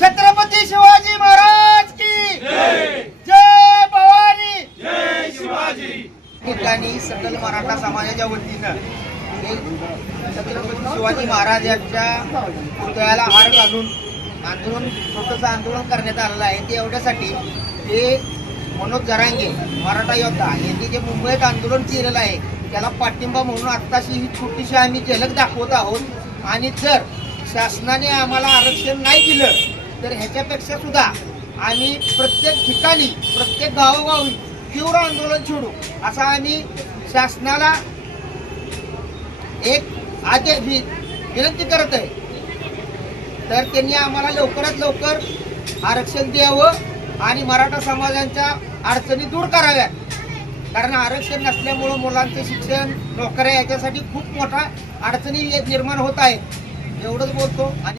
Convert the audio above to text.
छत्रपती शिवाजी महाराज की जय भवानी. ठिकाणी सकल मराठा समाजाच्या वतीनं छत्रपती शिवाजी महाराज यांच्या पुतळ्याला हार घालून आंदोलन छोटंसं आंदोलन करण्यात आलेलं आहे. ते एवढ्यासाठी ते मनोज जरांगे मराठा योद्धा यांनी जे मुंबईत आंदोलन केलेलं आहे त्याला पाठिंबा म्हणून आत्ताशी ही छोटीशी आम्ही झलक दाखवत आहोत. आणि जर शासनाने आम्हाला आरक्षण नाही दिलं तर ह्याच्यापेक्षा सुद्धा आम्ही प्रत्येक ठिकाणी प्रत्येक गावोगावी तीव्र आंदोलन छेडू असा आम्ही शासनाला एक आदेश विनंती करत आहे. तर त्यांनी आम्हाला लवकरात लवकर आरक्षण द्यावं आणि मराठा समाजांच्या अडचणी दूर कराव्यात. कारण आरक्षण नसल्यामुळं मुलांचं शिक्षण नोकऱ्या याच्यासाठी खूप मोठा अडचणी निर्माण होत आहे एवढंच बोलतो आणि